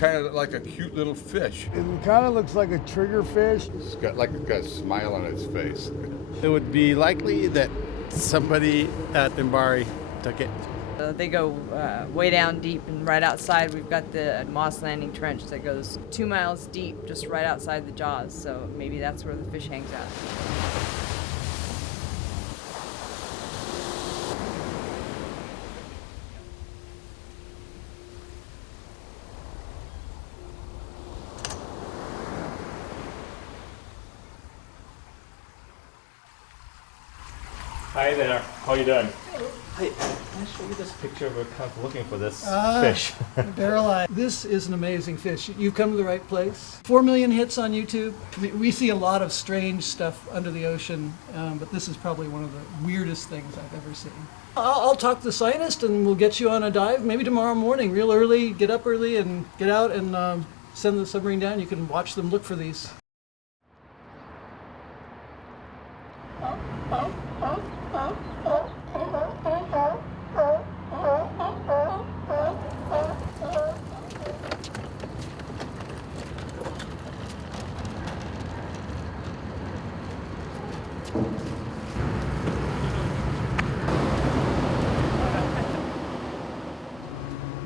kind of like a cute little fish. It kind of looks like a triggerfish. It's got a smile on its face. It would be likely that somebody at Mbari took it. They go way down deep, and right outside we've got the Moss Landing Trench that goes 2 miles deep just right outside the jaws, so maybe that's where the fish hangs out. Hi there, how you doing? Hey, can I show you this picture? We're kind of looking for this fish. Barrel eye. This is an amazing fish. You've come to the right place. 4 million hits on YouTube. We see a lot of strange stuff under the ocean, but this is probably one of the weirdest things I've ever seen. I'll talk to the scientist and we'll get you on a dive maybe tomorrow morning, real early. Get up early and get out and send the submarine down. You can watch them look for these.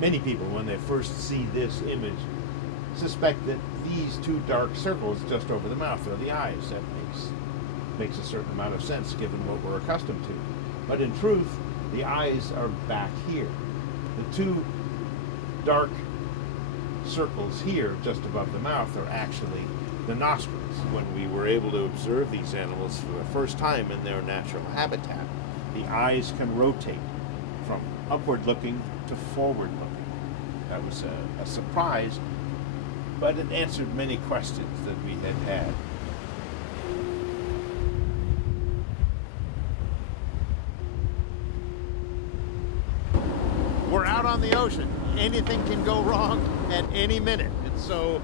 Many people, when they first see this image, suspect that these two dark circles just over the mouth are the eyes. That makes a certain amount of sense given what we're accustomed to. But in truth, the eyes are back here. The two dark circles here just above the mouth are actually the nostrils. When we were able to observe these animals for the first time in their natural habitat, the eyes can rotate from upward looking to forward looking. That was a surprise, but it answered many questions that we had. We're out on the ocean. Anything can go wrong at any minute. And so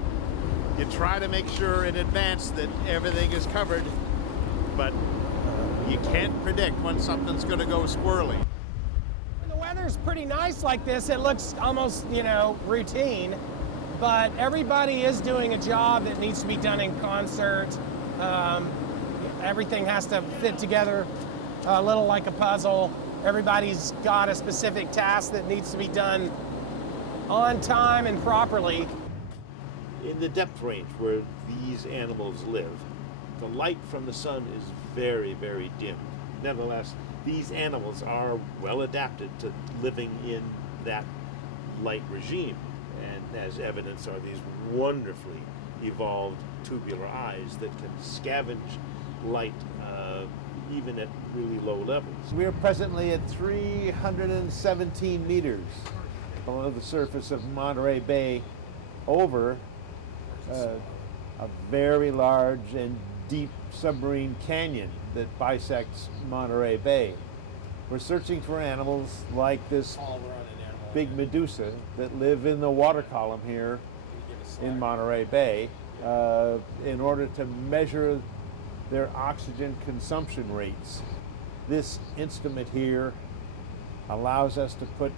you try to make sure in advance that everything is covered, but you can't predict when something's going to go squirrely. When the weather's pretty nice like this, it looks almost, routine, but everybody is doing a job that needs to be done in concert. Everything has to fit together a little like a puzzle. Everybody's got a specific task that needs to be done on time and properly. In the depth range where these animals live, the light from the sun is very, very dim. Nevertheless, these animals are well adapted to living in that light regime, and as evidence are these wonderfully evolved tubular eyes that can scavenge light even at really low levels. We're presently at 317 meters below the surface of Monterey Bay, over a very large and deep submarine canyon that bisects Monterey Bay. We're searching for animals like this big Medusa that live in the water column here in Monterey Bay in order to measure their oxygen consumption rates. This instrument here allows us to put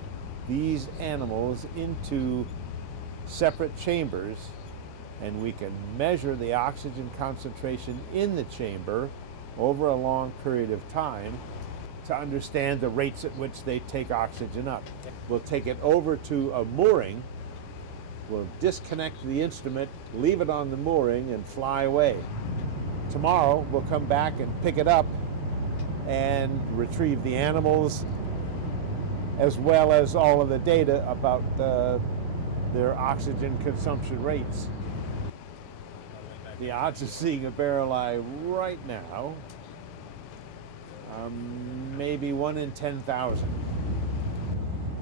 these animals into separate chambers, and we can measure the oxygen concentration in the chamber over a long period of time to understand the rates at which they take oxygen up. We'll take it over to a mooring, we'll disconnect the instrument, leave it on the mooring, and fly away. Tomorrow we'll come back and pick it up and retrieve the animals, as well as all of the data about their oxygen consumption rates. The odds of seeing a barrel eye right now, maybe 1 in 10,000.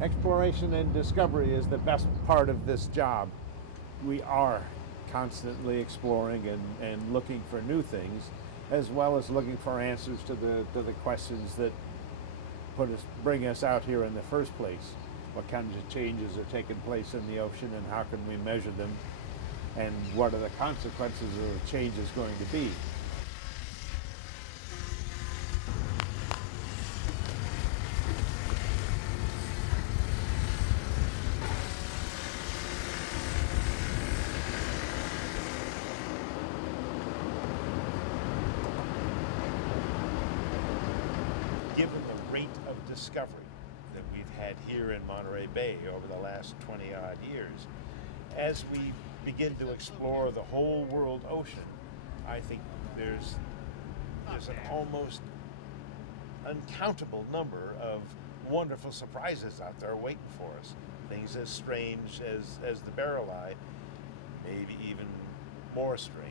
Exploration and discovery is the best part of this job. We are constantly exploring and looking for new things, as well as looking for answers to the questions that bring us out here in the first place. What kinds of changes are taking place in the ocean, and how can we measure them, and what are the consequences of the changes going to be? discovery that we've had here in Monterey Bay over the last 20 odd years. As we begin to explore the whole world ocean, I think there's an almost uncountable number of wonderful surprises out there waiting for us. Things as strange as the barrel eye, maybe even more strange